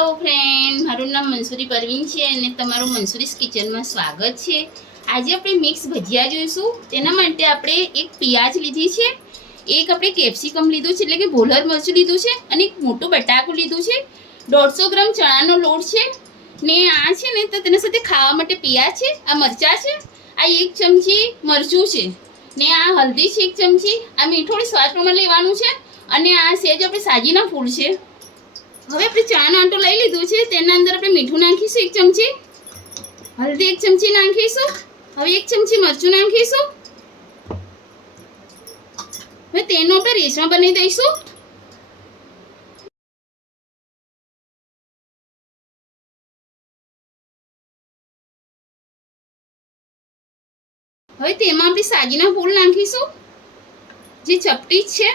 Hello friend, મારું નામ મંસૂરી પરવીન છે અને તમારું મંસૂરીસ કિચનમાં સ્વાગત છે। આજે આપણે મિક્સ ભજીયા જોઈશું। તેના માટે આપણે એક પિયાજ લીધી છે, એક આપણે કેપ્સિકમ લીધું છે એટલે કે ભોલર મરચું લીધું છે અને એક મોટું બટાકું લીધું છે, 150 ગ્રામ ચણાનો લોટ છે ને આ છે ને તો તેના સાથે ખાવા માટે પિયાજ છે, આ મરચાં છે, આ 1 ચમચી મરચું છે ને આ હલ્દી છે 1 ચમચી, આ મીઠું સ્વાદ પ્રમાણે લેવાનું છે અને આ સેજ આપણે સાજીના ફૂલ છે। હવે આપણે ચાનો આટો લઈ લીધું છે, તેના અંદર આપણે મીઠું નાખીશું 1 ચમચી, હલ્દી 1 ચમચી નાખીશું, હવે 1 ચમચી મરચું નાખીશું। હવે તેનો આપણે રેસમાં બનાવી દઈશું। હવે તેમાં આપણે સાજીના ફૂલ નાખીશું, જે ચપટી છે,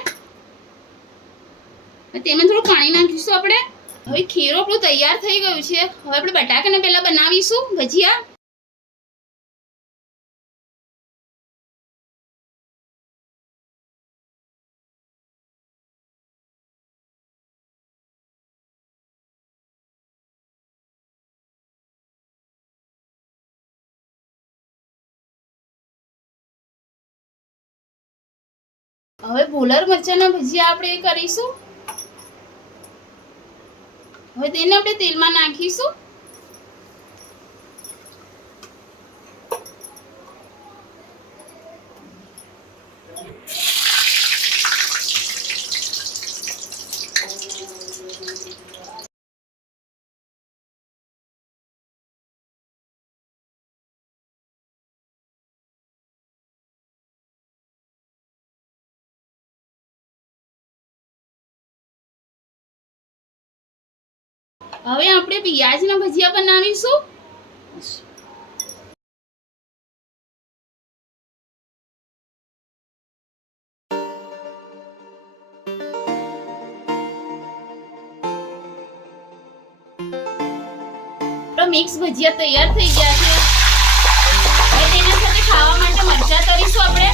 તેમાં થોડું પાણી નાખીશું આપણે। હવે ખીરો આપણું તૈયાર થઈ ગયું છે। હવે આપણે બટાકાને પહેલા બનાવીશું ભજીયા। હવે ભોલર મરચાના ભજીયા આપણે કરીશું। હવે તેને આપણે તેલમાં નાખીશું। હવે આપણે પિયાજના ભજીયા બનાવીશું। તો મિક્સ ભજીયા તૈયાર થઈ ગયા છે। હવે તેના સાથે ખાવા માટે મરચાં તળીશું આપણે।